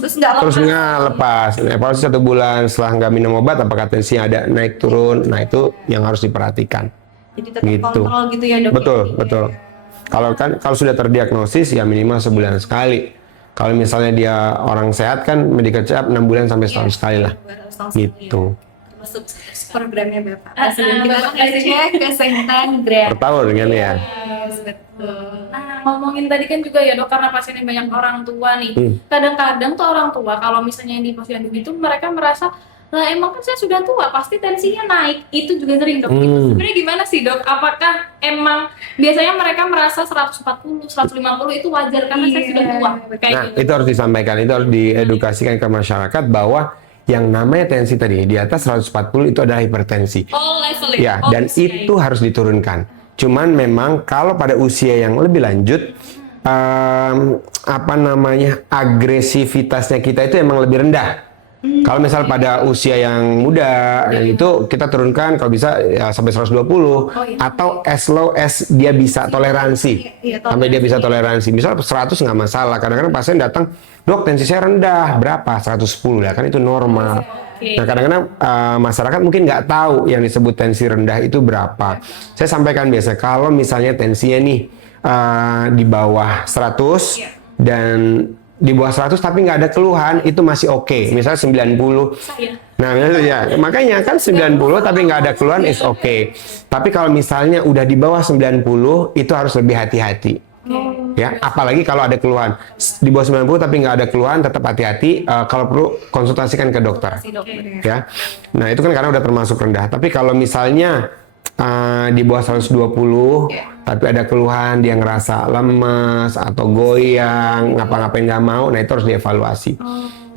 nggak lepas. Evaluasi 1 bulan setelah nggak minum obat apakah tensinya ada naik turun. Nah itu yang harus diperhatikan. Jadi tetap kontrol gitu ya dok. Betul. Kalau sudah terdiagnosis ya minimal sebulan sekali. Kalau misalnya dia orang sehat kan medical check up 6 bulan sampai setahun sekali lah. Gitu. Masuk programnya Bapak. Sebelum kita cek kesehatan Per tahun kan ya. Betul. Nah, ngomongin tadi kan juga ya dok, karena pasiennya banyak orang tua nih. Kadang-kadang tuh orang tua kalau misalnya yang di posyandu gitu mereka merasa, lah emang kan saya sudah tua, pasti tensinya naik. Itu juga sering dok. Itu sebenarnya gimana sih dok? Apakah emang biasanya mereka merasa 140, 150 itu wajar karena saya sudah tua? Kayak Nah gitu. itu harus disampaikan, itu harus diedukasikan ke masyarakat bahwa yang namanya tensi tadi di atas 140 itu adalah hipertensi. Oh, leveling. Ya, dan itu harus diturunkan. Cuman memang kalau pada usia yang lebih lanjut, agresivitasnya kita itu emang lebih rendah. Kalau misal pada usia yang muda, itu kita turunkan kalau bisa ya, sampai 120 atau as low as dia bisa toleransi. Sampai dia bisa toleransi. Misal 100 nggak masalah. Kadang-kadang pasien datang, dok tensi saya rendah, berapa? 110 ya, kan itu normal. Nah kadang-kadang masyarakat mungkin nggak tahu yang disebut tensi rendah itu berapa. Saya sampaikan biasa kalau misalnya tensinya nih di bawah 100 dan di bawah 100 tapi nggak ada keluhan itu masih oke. Misalnya 90. Nah ya, makanya kan 90 tapi nggak ada keluhan is oke. Tapi kalau misalnya udah di bawah 90 itu harus lebih hati-hati. Ya, apalagi kalau ada keluhan di bawah 90 tapi nggak ada keluhan tetap hati-hati, kalau perlu konsultasikan ke dokter. Ya, nah itu kan karena udah termasuk rendah. Tapi kalau misalnya di bawah 120 tapi ada keluhan, dia ngerasa lemas atau goyang, ngapa-ngapain nggak mau, nah itu harus dievaluasi.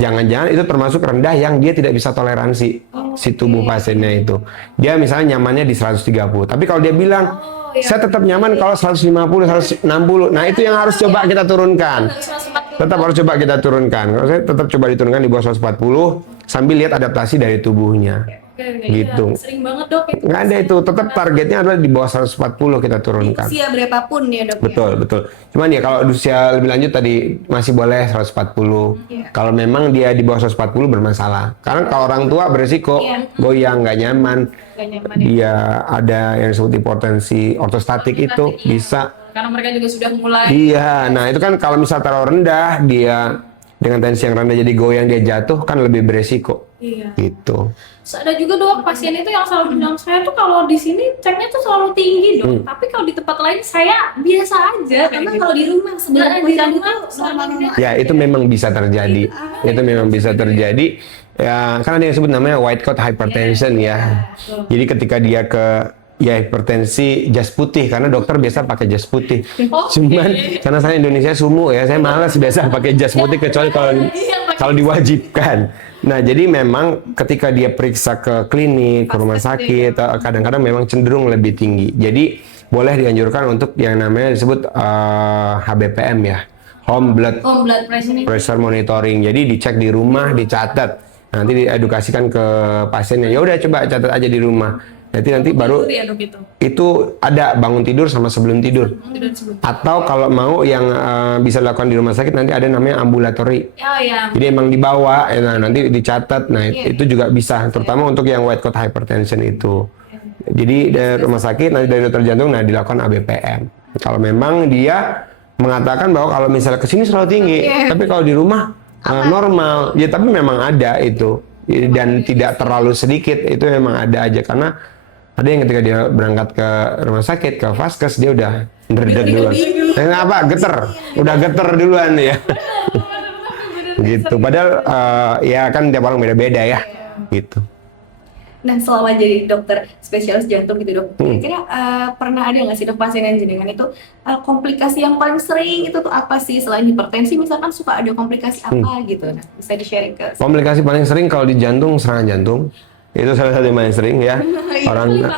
Jangan-jangan itu termasuk rendah yang dia tidak bisa toleransi si tubuh pasiennya itu. Dia misalnya nyamannya di 130, tapi kalau dia bilang saya tetap nyaman kalau 150, 160. Nah, itu yang harus coba kita turunkan. Tetap harus coba kita turunkan. Kalau saya tetap coba diturunkan di bawah 140 sambil lihat adaptasi dari tubuhnya. Gitu. Sering banget dok itu. Nggak ada itu, tetap targetnya adalah di bawah 140 kita turunkan. Usia berapapun ya dok. Betul. Cuman ya kalau usia lebih lanjut tadi masih boleh 140. Kalau memang dia di bawah 140 bermasalah. Karena kalau orang tua beresiko goyang, nggak nyaman. Dia ada yang disebut hipertensi ortostatik itu bisa. Karena mereka juga sudah mulai. Iya, nah itu kan kalau misal terlalu rendah, dia dengan tensi yang rendah jadi goyang, dia jatuh kan lebih beresiko. Gitu. So, ada juga dok pasien itu yang selalu bilang saya tuh kalau di sini ceknya tuh selalu tinggi dok, tapi kalau di tempat lain saya biasa aja. Karena kalau di rumah sebenarnya di rumah normal-normal. Ya itu memang bisa terjadi. Itu memang bisa terjadi. Ya, karena ada yang disebut namanya white coat hypertension ya. Jadi ketika dia hipertensi jas putih, karena dokter biasa pakai jas putih. Cuman karena saya Indonesia sumuh ya, saya malas biasa pakai jas putih kecuali kalau diwajibkan. Nah, jadi memang ketika dia periksa ke klinik, ke rumah sakit, kadang-kadang memang cenderung lebih tinggi. Jadi boleh dianjurkan untuk yang namanya disebut HBPM ya, Home Blood Pressure Monitoring. Jadi dicek di rumah, dicatat. Nanti diedukasikan ke pasiennya. Ya udah coba catat aja di rumah. Nanti baru itu ada bangun tidur sama sebelum tidur. Atau kalau mau yang bisa dilakukan di rumah sakit nanti ada namanya ambulatori. Jadi emang dibawa, nah nanti dicatat. Nah itu juga bisa, terutama untuk yang white coat hypertension itu. Jadi dari rumah sakit nanti dari dokter jantung, nah dilakukan ABPM. Kalau memang dia mengatakan bahwa kalau misalnya kesini selalu tinggi, tapi kalau di rumah normal, ya tapi memang ada itu dan tidak terlalu sedikit, itu memang ada aja karena ada yang ketika dia berangkat ke rumah sakit, ke vaskes, dia udah ngedeg duluan. Udah geter duluan ya. Gitu. Padahal ya kan tiap orang beda-beda ya. Gitu. Nah, selama jadi dokter spesialis jantung gitu dok, kira-kira pernah ada nggak sih dok pasien yang jenengan itu komplikasi yang paling sering itu tuh apa sih selain hipertensi? Misalkan suka ada komplikasi apa gitu? Nah, bisa di-sharing ke. Komplikasi paling sering kalau di jantung serangan jantung. Itu salah satu yang paling sering ya. Orang Parah nggak?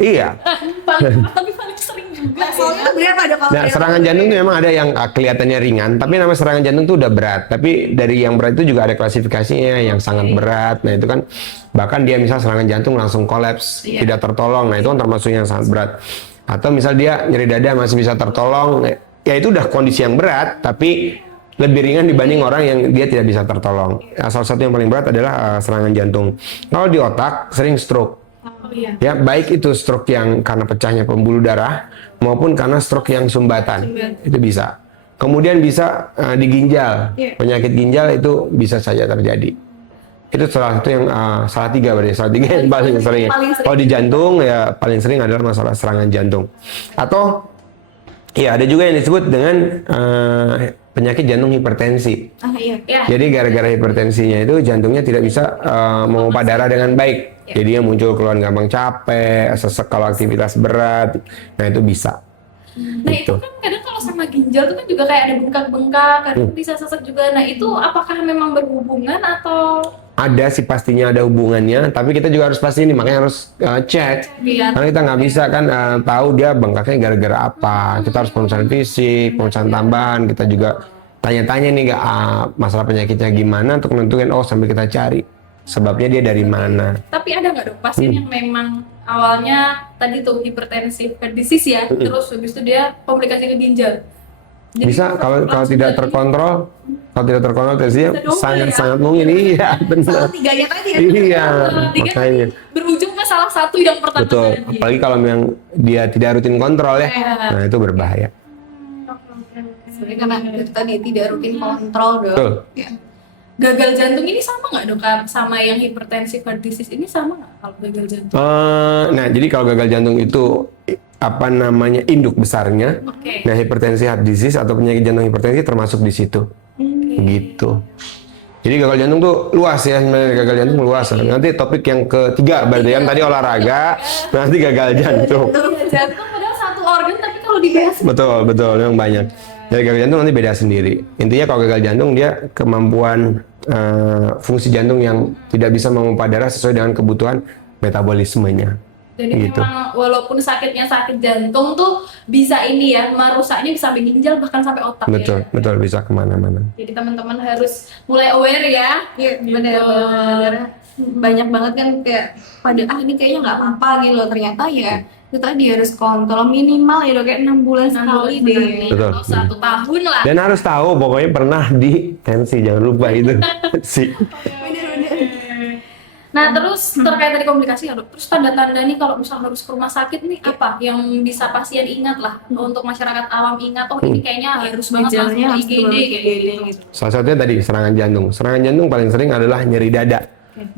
iya. Tapi paling sering juga. Nah, soalnya sebenarnya ada kalau Nah, serangan jantung itu memang ada yang kelihatannya ringan, tapi nama serangan jantung itu udah berat. Tapi dari yang berat itu juga ada klasifikasinya yang sangat berat. Nah, itu kan bahkan dia misal serangan jantung langsung kolaps, tidak tertolong. Nah, itu kan termasuk yang sangat berat. Atau misal dia nyeri dada masih bisa tertolong, ya itu udah kondisi yang berat, tapi lebih ringan dibanding orang yang dia tidak bisa tertolong. Salah satu yang paling berat adalah serangan jantung. Kalau di otak sering stroke. Oh iya. Ya, baik itu stroke yang karena pecahnya pembuluh darah maupun karena stroke yang sumbatan. Itu bisa. Kemudian bisa di ginjal. Penyakit ginjal itu bisa saja terjadi. Itu salah satu yang salah tiga berarti. Salah tiga yang paling sering. Kalau di jantung ya paling sering adalah masalah serangan jantung. Atau ya ada juga yang disebut dengan penyakit jantung hipertensi. iya. Ya. Jadi gara-gara hipertensinya itu jantungnya tidak bisa memompa darah dengan baik. Jadi yang muncul keluhan gampang capek, sesek kalau aktivitas berat. Nah itu bisa. Nah itu kan kadang kalau sama ginjal tuh kan juga kayak ada bengkak-bengkak, kadang bisa sesek juga. Nah itu apakah memang berhubungan atau? Ada sih pastinya ada hubungannya, tapi kita juga harus pasti ini makanya harus cek. Biar Karena kita nggak bisa kan tahu dia bengkaknya gara-gara apa. Kita harus pemeriksaan fisik, pemeriksaan tambahan. Kita juga tanya-tanya nih nggak masalah penyakitnya gimana untuk menentukan oh sambil kita cari sebabnya dia dari mana. Tapi ada nggak dok pasien yang memang awalnya tadi tuh hipertensi disease ya, terus habis itu dia komplikasi ke ginjal. Jadi Bisa kalau langsung tidak jadi- terkontrol, kalau tidak terkontrol tensinya Bisa double sangat-sangat ya? mungkin iya benar. Salah tiganya tadi ya. Iya, Tiga makanya. berujung ke salah satu yang pertama Betul, tadi. apalagi kalau memang dia tidak rutin kontrol ya. Iya. Nah, itu berbahaya. Sebenarnya karena itu tadi tidak rutin kontrol dong. Betul. Ya. Gagal jantung ini sama nggak dok sama yang hipertensi heart disease ini sama nggak kalau gagal jantung? Nah, jadi kalau gagal jantung itu apa namanya induk besarnya. Oke. Nah, hipertensi heart disease atau penyakit jantung hipertensi termasuk di situ. Gitu. Jadi gagal jantung tuh luas ya, sebenarnya gagal jantung luas. Nanti topik yang ketiga berarti kan tadi olahraga, nanti gagal jantung. Iya, jantung padahal satu organ tapi kalau dibahas Betul, betul, memang banyak. Jadi gagal jantung nanti beda sendiri. Intinya kalau gagal jantung dia kemampuan fungsi jantung yang tidak bisa memompa darah sesuai dengan kebutuhan metabolismenya. jadi Gitu. memang walaupun sakitnya sakit jantung tuh bisa ini ya merusaknya bisa sampai ginjal bahkan sampai otak Betul, ya. betul bisa kemana-mana. Jadi teman-teman harus mulai aware ya. Iya, benar-benar. Banyak banget kan kayak pada ini kayaknya nggak apa-apa gitu loh, ternyata ya itu tadi harus kontrol minimal ya dok kayak 6 bulan sekali deh. Betul. Atau 1 tahun lah. Dan harus tahu pokoknya pernah di tensi, jangan lupa itu. sih. Nah terus terkait tadi komplikasi ya dok, terus tanda-tanda nih kalau misalnya harus ke rumah sakit nih apa yang bisa pasien ingat lah untuk masyarakat awam ingat oh ini kayaknya harus banget langsung Gejalanya ke harus IGD turun ke kayak IGD gitu. gitu. Salah satunya tadi serangan jantung. Serangan jantung paling sering adalah nyeri dada.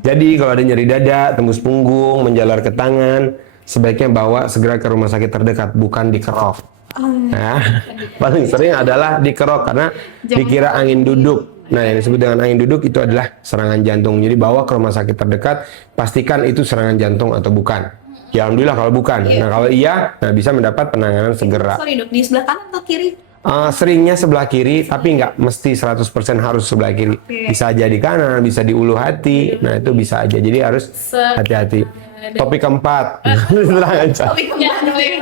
Jadi kalau ada nyeri dada, tembus punggung, menjalar ke tangan, sebaiknya bawa segera ke rumah sakit terdekat, bukan dikerok. Nah, paling sering adalah dikerok karena dikira angin duduk. Nah, yang disebut dengan angin duduk itu adalah serangan jantung. Jadi bawa ke rumah sakit terdekat, pastikan itu serangan jantung atau bukan. Ya alhamdulillah kalau bukan. Nah kalau iya, nah bisa mendapat penanganan segera. Sorry dok, di sebelah kanan atau kiri? Seringnya sebelah kiri, tapi nggak mesti 100% harus sebelah kiri. Bisa aja di kanan, bisa di ulu hati. Nah itu bisa aja. Jadi harus hati-hati. Topik keempat, serangan jantung. Ya, dok, yang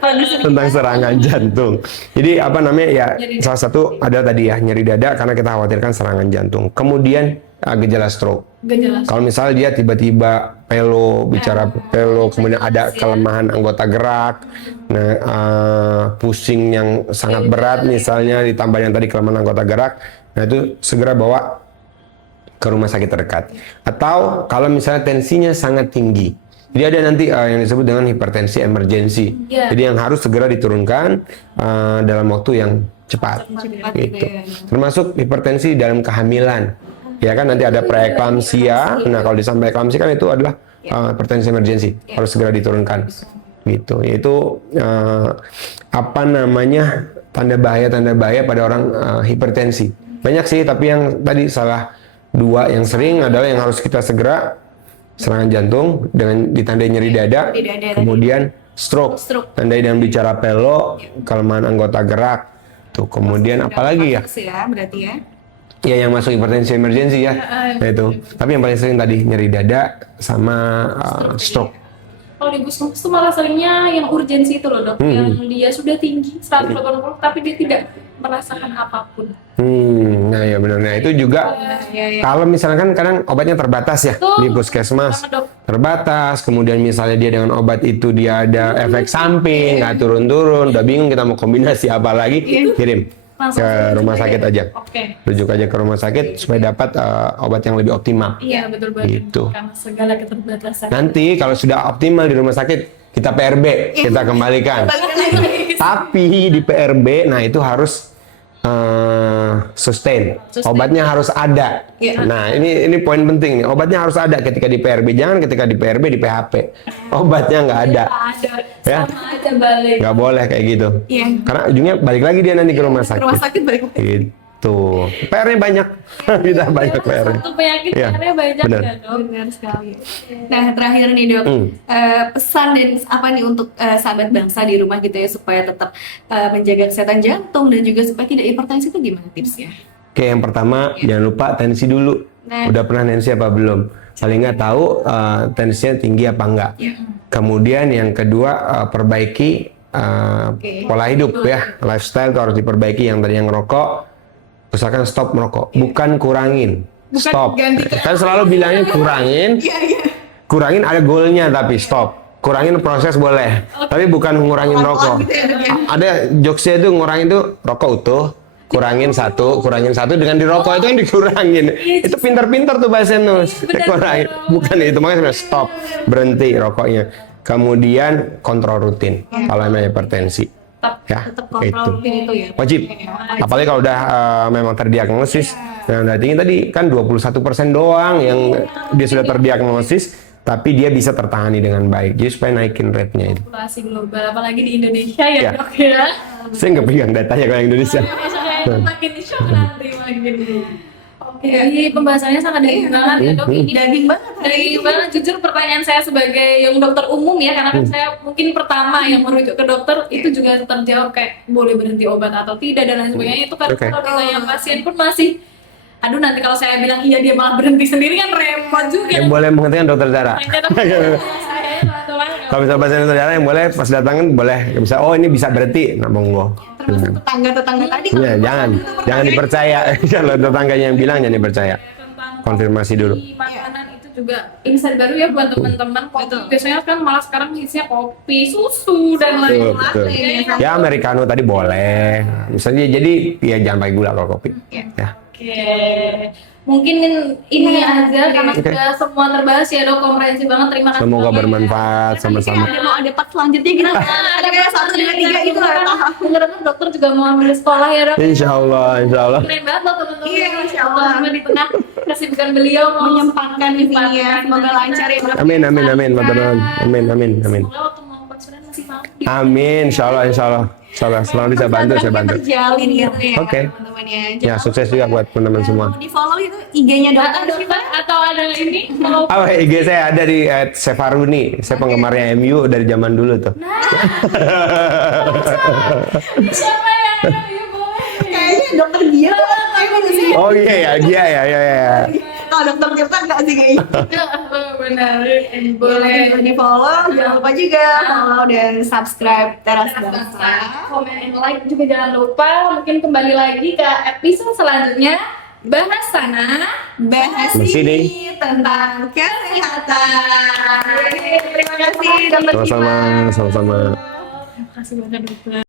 Produser Tentang serangan jantung. Jadi apa namanya ya salah satu ada tadi ya nyeri dada karena kita khawatirkan serangan jantung. Kemudian gejala stroke. gak jelas. Kalau misalnya dia tiba-tiba pelo, bicara pelo, kemudian ada kelemahan anggota gerak, nah pusing yang sangat berat misalnya ditambah yang tadi kelemahan anggota gerak, nah itu segera bawa ke rumah sakit terdekat. Atau kalau misalnya tensinya sangat tinggi, jadi ada nanti yang disebut dengan hipertensi emergensi. Iya. Jadi yang harus segera diturunkan dalam waktu yang cepat. Cepat Gitu. gitu ya. Termasuk hipertensi dalam kehamilan. Ya kan nanti ada preeklamsia. Nah kalau disampai eklamsia kan itu adalah hipertensi emergensi, harus segera diturunkan. Gitu. Yaitu apa namanya tanda bahaya pada orang hipertensi. Banyak sih, tapi yang tadi salah dua yang sering adalah yang harus kita segera serangan jantung dengan ditandai nyeri dada, Di dada. kemudian stroke, tandai dengan bicara pelo, kelemahan anggota gerak. Tuh, kemudian apalagi ya? Sih ya berarti ya. Ya yang masuk hipertensi emergensi ya, itu. Tapi yang paling sering tadi nyeri dada sama stroke. Kalau di puskesmas tuh malah seringnya yang urgensi itu loh dok, yang dia sudah tinggi 180 tapi dia tidak merasakan apapun. Nah ya benar. Nah itu juga kalau misalkan kadang obatnya terbatas ya Tuh, di puskesmas, banget, Dok. terbatas. Kemudian misalnya dia dengan obat itu dia ada efek samping, nggak turun-turun, udah bingung kita mau kombinasi apa lagi, kirim Langsung ke rumah rujuk sakit aja. Oke. Rujuk aja ke rumah sakit supaya dapat obat yang lebih optimal. Iya betul banget. Gitu. Karena segala keterbatasan. Nanti kalau sudah optimal di rumah sakit, kita PRB, kita kembalikan. Tapi di PRB, nah itu harus sustain. Obatnya harus ada. Iya. Nah ini poin penting nih. Obatnya harus ada ketika di PRB. Jangan ketika di PRB di PHP. Obatnya nggak ada. Ada. Ya. Sama aja balik. Nggak boleh kayak gitu. Iya. Karena ujungnya balik lagi dia nanti ke rumah Ke sakit. rumah sakit balik lagi. Gitu. PR-nya banyak. Kita banyak PR-nya. Satu penyakit Iya, sebenarnya banyak benar. ya dok. Benar sekali. Nah, terakhir nih dok, pesan dan apa nih untuk sahabat bangsa di rumah gitu ya supaya tetap menjaga kesehatan jantung dan juga supaya tidak hipertensi itu gimana tipsnya? Oke, yang pertama jangan lupa tensi dulu. Nah. Udah pernah tensi apa belum? Paling nggak tahu tensinya tinggi apa enggak. Ya. Kemudian yang kedua perbaiki pola hidup ya, lifestyle tuh harus diperbaiki. Yang tadi yang ngerokok, usahakan stop merokok, bukan kurangin, stop. ganti. Kan selalu bilangnya kurangin, Iya, iya. kurangin ada goalnya tapi stop. Kurangin proses boleh, tapi bukan ngurangin rokok. Gitu ya, dok, ya. Ada jokesnya itu ngurangin tuh rokok utuh, kurangin satu dengan dirokok itu kan dikurangin. Itu pintar-pintar tuh bahasa Nus. Kurangin, bukan itu makanya stop, berhenti rokoknya. Kemudian kontrol rutin kalau memang hipertensi. Ya, Tetap kontrol rutin itu ya. wajib. Apalagi kalau udah memang terdiagnosis dengan darah tinggi tadi kan 21% doang yang dia sudah terdiagnosis, tapi dia bisa tertangani dengan baik. Jadi supaya naikin rate-nya itu. Populasi global apalagi di Indonesia ya Ya. dok ya. Saya nggak pegang datanya kalau Indonesia. Indonesia makin shock nanti makin. Oke, ini pembahasannya sangat daging banget ya dok. Ini Daging banget hari ini. daging banget. Jujur pertanyaan saya sebagai yang dokter umum ya, karena kan saya mungkin pertama yang merujuk ke dokter itu juga terjawab kayak boleh berhenti obat atau tidak dan lain sebagainya. Itu kan Oke. kalau ditanya pasien pun masih, aduh nanti kalau saya bilang iya dia malah berhenti sendiri kan repot juga. Yang boleh menghentikan dokter darah. Saya teman-teman Kalau misalnya pasien dokter darah yang boleh pas datangin boleh bisa oh ini bisa berhenti, nah monggo. Termasuk tetangga-tetangga tadi. Iya, jangan dipercaya. Kalau tetangganya yang bilang jangan dipercaya. tentang Konfirmasi dulu. kopi, makanan itu juga insight baru ya buat teman-teman. Kopi biasanya kan malah sekarang isinya kopi, susu dan Betul, lain-lain. betul. Kayaknya Ya americano tadi boleh. Misalnya jadi ya jangan pakai gula kalau kopi. Ya. Oke, mungkin ini aja karena Oke. sudah semua terbahas ya dok, komprehensif banget. Terima kasih. Semoga banyak. bermanfaat sama-sama. Ada mau ada part selanjutnya gitu. Ada kayak 1, 2, 3 gitu lah. Dengar dokter juga mau ambil sekolah ya dok. Insya Allah, insya Allah. Keren banget loh teman-teman. Iya, insya Allah. Teman-teman di tengah kesibukan beliau mau Menyempatkan di sini ya. Semoga lancar ya. Amin, amin, amin, Pak Donon. Amin, amin, amin. Semoga waktu mau konsulen masih mau. Amin, insya Allah, insya Allah. Insya Allah, selama bisa bantu, saya bantu. Terjalin gitu ya. Oke. Teman-teman ya. Ya, sukses juga buat teman-teman semua. Mau di follow itu IG-nya Atau dokter. dokter atau ada ini mau Oh, IG saya ada di @sefaruni. Saya penggemarnya MU dari zaman dulu tuh. siapa yang ya boleh. Kayaknya dokter dia kayaknya sih. Oh iya ya, dia ya, ya, ya. Kalau dokter Tirta enggak sih kayaknya. Benar. Boleh di follow, jangan lupa juga follow dan subscribe Teras Bangsa. Komen and like juga jangan lupa. Mungkin kembali lagi ke episode selanjutnya. Bahas sana. Bahas Di sini. ini tentang kesehatan. Terima kasih dokter Sama-sama, Dimas. sama-sama. Terima kasih banyak dokter.